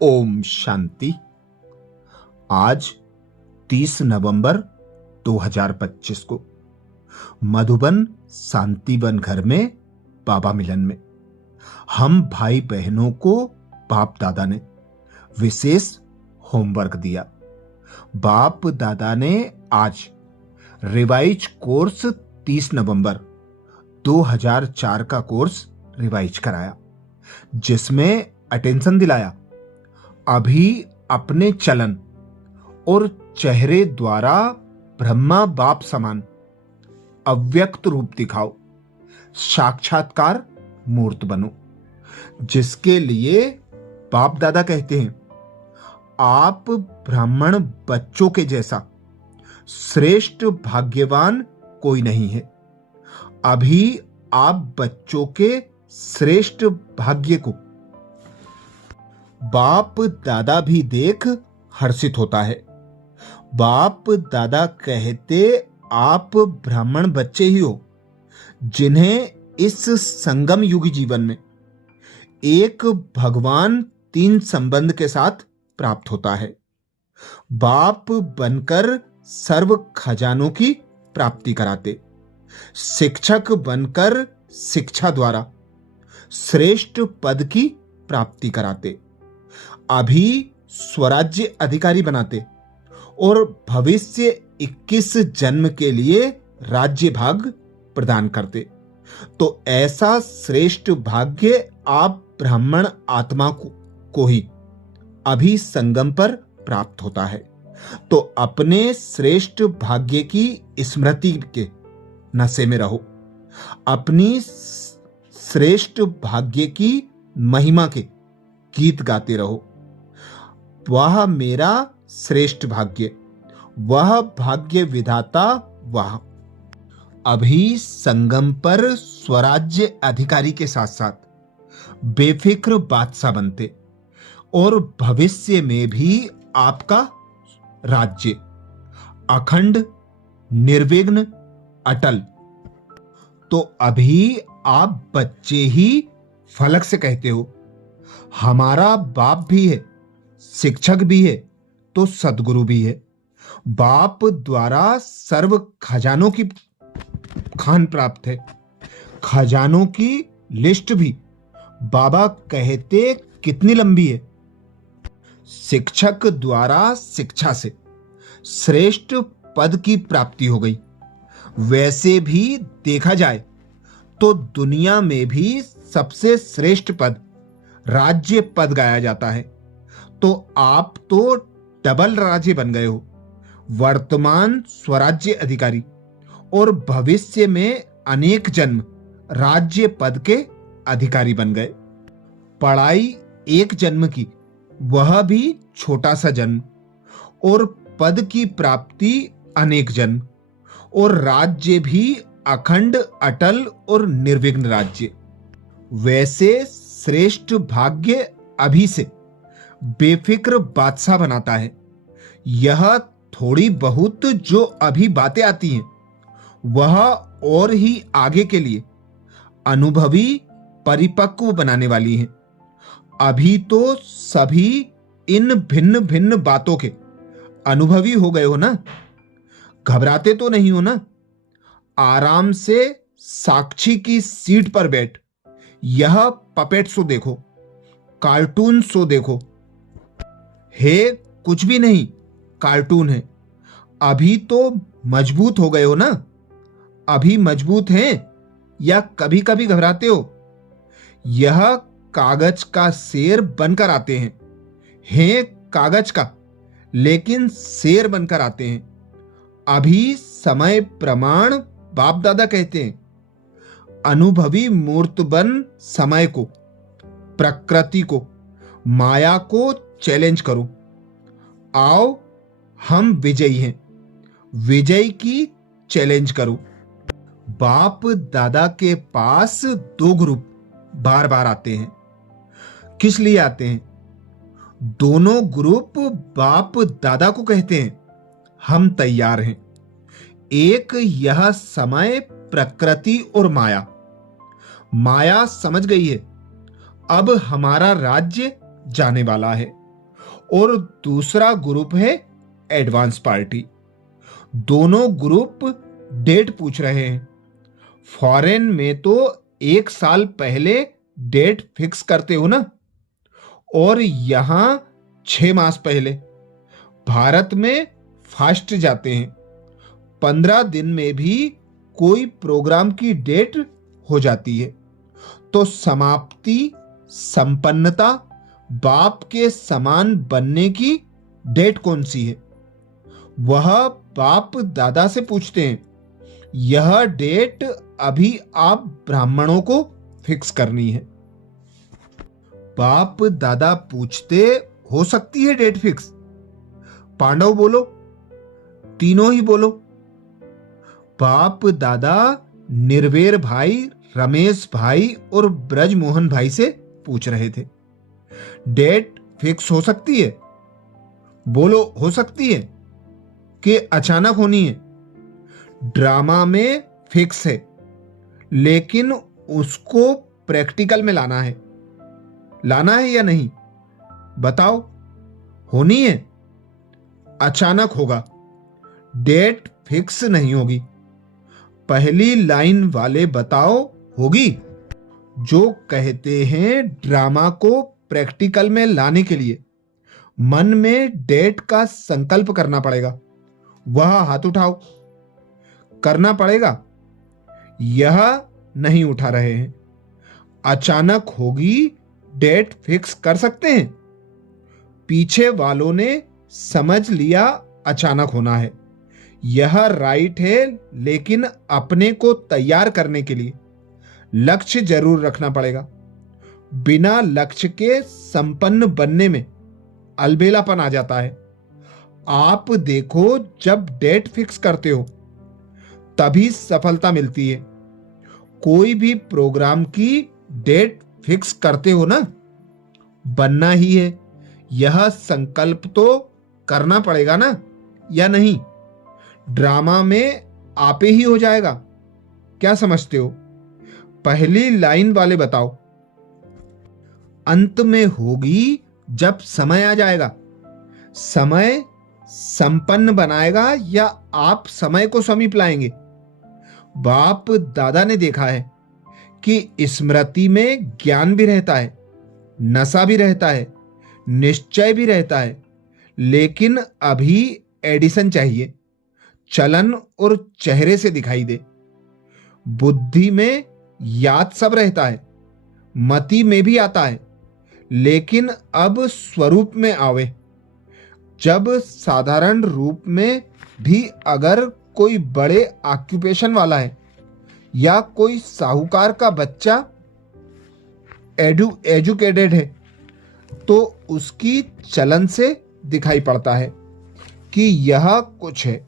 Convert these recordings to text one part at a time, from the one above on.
ओम शांति। आज 30 नवंबर 2025 को मधुबन शांतिवन घर में बाबा मिलन में हम भाई बहनों को बाप दादा ने विशेष होमवर्क दिया। बाप दादा ने आज रिवाइज कोर्स 30 नवंबर 2004 का कोर्स रिवाइज कराया, जिसमें अटेंशन दिलाया अभी अपने चलन और चेहरे द्वारा ब्रह्मा बाप समान अव्यक्त रूप दिखाओ, साक्षात्कार मूर्त बनो। जिसके लिए बाप दादा कहते हैं आप ब्राह्मण बच्चों के जैसा श्रेष्ठ भाग्यवान कोई नहीं है। अभी आप बच्चों के श्रेष्ठ भाग्य को बाप दादा भी देख हर्षित होता है। बाप दादा कहते आप ब्राह्मण बच्चे ही हो जिन्हें इस संगम युग जीवन में एक भगवान तीन संबंध के साथ प्राप्त होता है। बाप बनकर सर्व खजानों की प्राप्ति कराते, शिक्षक बनकर शिक्षा द्वारा श्रेष्ठ पद की प्राप्ति कराते, अभी स्वराज्य अधिकारी बनाते और भविष्य 21 जन्म के लिए राज्य भाग प्रदान करते। तो ऐसा श्रेष्ठ भाग्य आप ब्राह्मण आत्मा को ही अभी संगम पर प्राप्त होता है। तो अपने श्रेष्ठ भाग्य की स्मृति के नशे में रहो, अपनी श्रेष्ठ भाग्य की महिमा के गीत गाते रहो। वह मेरा श्रेष्ठ भाग्य, वह भाग्य विधाता वह। अभी संगम पर स्वराज्य अधिकारी के साथ साथ बेफिक्र बादशाह बनते और भविष्य में भी आपका राज्य अखंड निर्विघ्न अटल। तो अभी आप बच्चे ही फलक से कहते हो हमारा बाप भी है, शिक्षक भी है, तो सदगुरु भी है। बाप द्वारा सर्व खजानों की खान प्राप्त है। खजानों की लिस्ट भी बाबा कहते कितनी लंबी है। शिक्षक द्वारा शिक्षा से श्रेष्ठ पद की प्राप्ति हो गई। वैसे भी देखा जाए तो दुनिया में भी सबसे श्रेष्ठ पद राज्य पद गाया जाता है। तो आप तो डबल राज्य बन गए हो, वर्तमान स्वराज्य अधिकारी और भविष्य में अनेक जन्म राज्य पद के अधिकारी बन गए। पढ़ाई एक जन्म की, वह भी छोटा सा जन्म, और पद की प्राप्ति अनेक जन्म, और राज्य भी अखंड अटल और निर्विघ्न राज्य। वैसे श्रेष्ठ भाग्य अभी से बेफिक्र बादशाह बनाता है। यह थोड़ी बहुत जो अभी बातें आती हैं वह और ही आगे के लिए अनुभवी परिपक्व बनाने वाली हैं। अभी तो सभी इन भिन्न भिन्न बातों के अनुभवी हो गए हो ना, घबराते तो नहीं हो ना। आराम से साक्षी की सीट पर बैठ यह पपेट शो देखो, कार्टून शो देखो। हे कुछ भी नहीं, कार्टून है। अभी तो मजबूत हो गए हो ना। अभी मजबूत हैं या कभी कभी घबराते हो? यह कागज का शेर बनकर आते हैं कागज का, लेकिन शेर बनकर आते हैं। अभी समय प्रमाण बाप दादा कहते हैं अनुभवी मूर्त बन समय को, प्रकृति को, माया को चैलेंज करो। आओ हम विजयी हैं, विजय की चैलेंज करो। बाप दादा के पास दो ग्रुप बार बार आते हैं। किस लिए आते हैं? दोनों ग्रुप बाप दादा को कहते हैं हम तैयार हैं। एक यह समय प्रकृति और माया, माया समझ गई है अब हमारा राज्य जाने वाला है। और दूसरा ग्रुप है एडवांस पार्टी। दोनों ग्रुप डेट पूछ रहे हैं। फॉरेन में तो 1 साल पहले डेट फिक्स करते हो ना, और यहां 6 मास पहले। भारत में फास्ट जाते हैं, 15 दिन में भी कोई प्रोग्राम की डेट हो जाती है। तो समाप्ति, संपन्नता, बाप के समान बनने की डेट कौन सी है? वह बाप दादा से पूछते हैं। यह डेट अभी आप ब्राह्मणों को फिक्स करनी है। बाप दादा पूछते, हो सकती है डेट फिक्स? पांडव बोलो, तीनों ही बोलो। बाप दादा निर्वेर भाई, रमेश भाई और ब्रजमोहन भाई से पूछ रहे थे। डेट फिक्स हो सकती है? बोलो, हो सकती है कि अचानक होनी है? ड्रामा में फिक्स है, लेकिन उसको प्रैक्टिकल में लाना है या नहीं? बताओ, होनी है? अचानक होगा, डेट फिक्स नहीं होगी। पहली लाइन वाले बताओ, होगी? जो कहते हैं ड्रामा को प्रैक्टिकल में लाने के लिए मन में डेट का संकल्प करना पड़ेगा, वह हाथ उठाओ। करना पड़ेगा? यह नहीं उठा रहे हैं। अचानक होगी, डेट फिक्स कर सकते हैं? पीछे वालों ने समझ लिया अचानक होना है। यह राइट है, लेकिन अपने को तैयार करने के लिए लक्ष्य जरूर रखना पड़ेगा। बिना लक्ष्य के संपन्न बनने में अलबेलापन आ जाता है। आप देखो, जब डेट फिक्स करते हो तभी सफलता मिलती है। कोई भी प्रोग्राम की डेट फिक्स करते हो ना, बनना ही है। यह संकल्प तो करना पड़ेगा ना, या नहीं? ड्रामा में आपे ही हो जाएगा। क्या समझते हो? पहली लाइन वाले बताओ। अंत में होगी जब समय आ जाएगा। समय संपन्न बनाएगा या आप समय को समीप लाएंगे? बाप दादा ने देखा है कि स्मृति में ज्ञान भी रहता है, नशा भी रहता है, निश्चय भी रहता है, लेकिन अभी एडिशन चाहिए। चलन और चेहरे से दिखाई दे। बुद्धि में याद सब रहता है, मति में भी आता है, लेकिन अब स्वरूप में आवे। जब साधारण रूप में भी अगर कोई बड़े ऑक्यूपेशन वाला है या कोई साहूकार का बच्चा एजुकेटेड है, तो उसकी चलन से दिखाई पड़ता है कि यह कुछ है।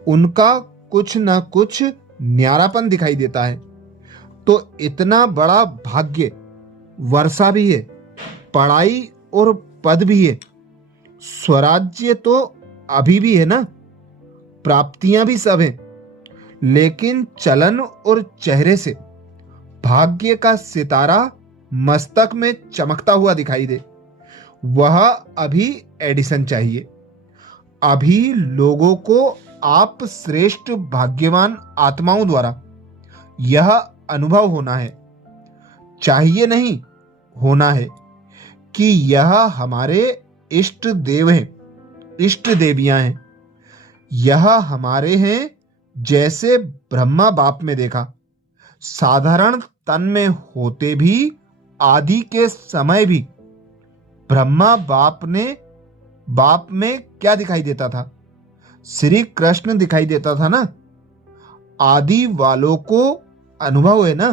उनका कुछ ना कुछ न्यारापन दिखाई देता है। तो इतना बड़ा भाग्य, वर्षा भी है, पढ़ाई और पद भी है, स्वराज्य तो अभी भी है ना, प्राप्तियां भी सब हैं, लेकिन चलन और चेहरे से भाग्य का सितारा मस्तक में चमकता हुआ दिखाई दे। वह अभी एडिशन चाहिए। अभी लोगों को आप श्रेष्ठ भाग्यवान आत्माओं द्वारा यह अनुभव होना है, चाहिए नहीं, होना है कि यह हमारे इष्ट देव हैं, इष्ट देवियां हैं। यह हमारे हैं, जैसे ब्रह्मा बाप में देखा। साधारण तन में होते भी आदि के समय भी ब्रह्मा बाप में क्या दिखाई देता था? श्री कृष्ण दिखाई देता था ना। आदि वालों को अनुभव है ना।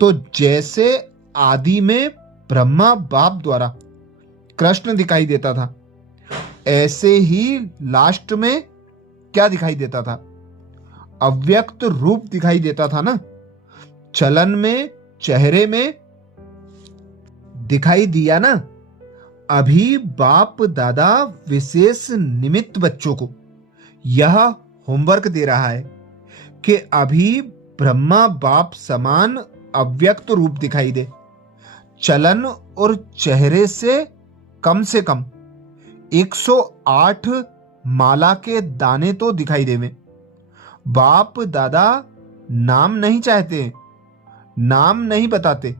तो जैसे आदि में ब्रह्मा बाप द्वारा कृष्ण दिखाई देता था, ऐसे ही लास्ट में क्या दिखाई देता था? अव्यक्त रूप दिखाई देता था ना। चलन में, चेहरे में दिखाई दिया ना। अभी बाप दादा विशेष निमित्त बच्चों को यह होमवर्क दे रहा है कि अभी ब्रह्मा बाप समान अव्यक्त रूप दिखाई दे। चलन और चेहरे से कम से कम 108 माला के दाने तो दिखाई देवे। बाप दादा नाम नहीं चाहते, नाम नहीं बताते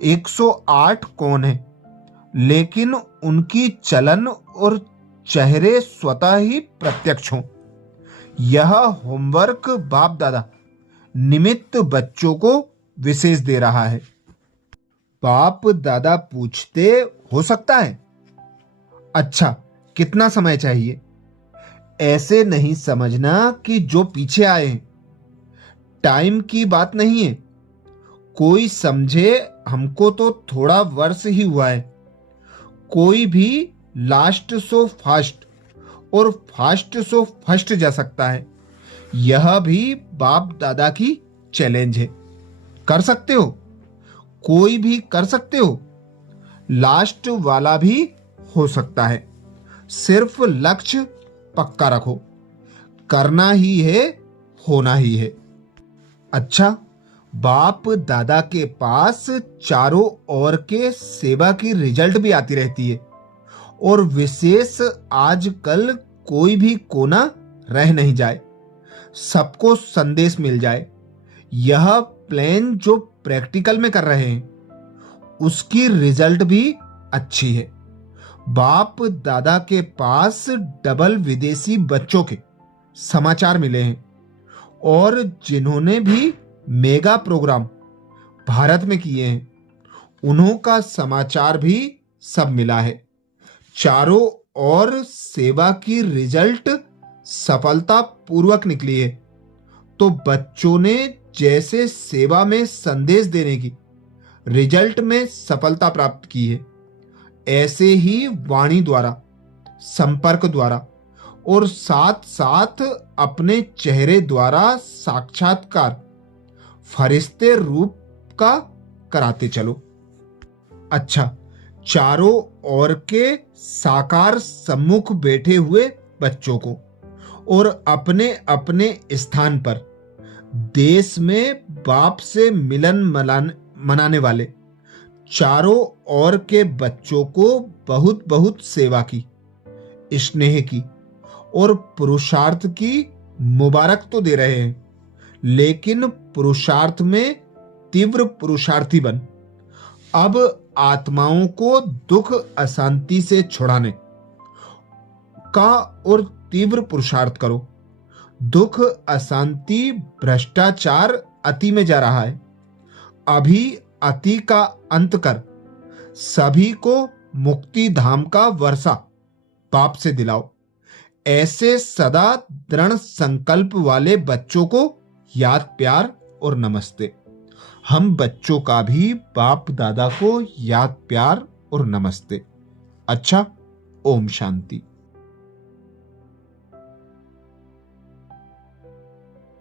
108 कौन है, लेकिन उनकी चलन और चेहरे स्वतः ही प्रत्यक्ष हों। यह होमवर्क बाप दादा निमित्त बच्चों को विशेष दे रहा है। बाप दादा पूछते, हो सकता है? अच्छा, कितना समय चाहिए? ऐसे नहीं समझना कि जो पीछे आए हैं। टाइम की बात नहीं है। कोई समझे हमको तो थोड़ा वर्ष ही हुआ है। कोई भी लास्ट सो फास्ट और फास्ट सो फर्स्ट जा सकता है। यह भी बाप दादा की चैलेंज है। कर सकते हो, कोई भी कर सकते हो। लास्ट वाला भी हो सकता है। सिर्फ लक्ष्य पक्का रखो। करना ही है, होना ही है। अच्छा, बाप दादा के पास चारों ओर के सेवा की रिजल्ट भी आती रहती है, और विशेष आजकल कोई भी कोना रह नहीं जाए, सबको संदेश मिल जाए। यह प्लान जो प्रैक्टिकल में कर रहे हैं उसकी रिजल्ट भी अच्छी है। बाप दादा के पास डबल विदेशी बच्चों के समाचार मिले हैं, और जिन्होंने भी मेगा प्रोग्राम भारत में किए हैं उन्हों का समाचार भी सब मिला है। चारों ओर सेवा की रिजल्ट सफलता पूर्वक निकली है। तो बच्चों ने जैसे सेवा में संदेश देने की रिजल्ट में सफलता प्राप्त की है, ऐसे ही वाणी द्वारा, संपर्क द्वारा और साथ साथ अपने चेहरे द्वारा साक्षात्कार फरिश्ते रूप का कराते चलो। अच्छा, चारों ओर के साकार सम्मुख बैठे हुए बच्चों को और अपने अपने स्थान पर देश में बाप से मिलन मनाने वाले चारों ओर के बच्चों को बहुत बहुत सेवा की, स्नेह की और पुरुषार्थ की मुबारक तो दे रहे हैं, लेकिन पुरुषार्थ में तीव्र पुरुषार्थी बन। अब आत्माओं को दुख अशांति से छुड़ाने का और तीव्र पुरुषार्थ करो। दुख अशांति भ्रष्टाचार अति में जा रहा है। अभी अति का अंत कर सभी को मुक्ति धाम का वर्षा बाप से दिलाओ। ऐसे सदा दृढ़ संकल्प वाले बच्चों को याद, प्यार और नमस्ते। हम बच्चों का भी बाप दादा को याद, प्यार और नमस्ते। अच्छा, ओम शांति।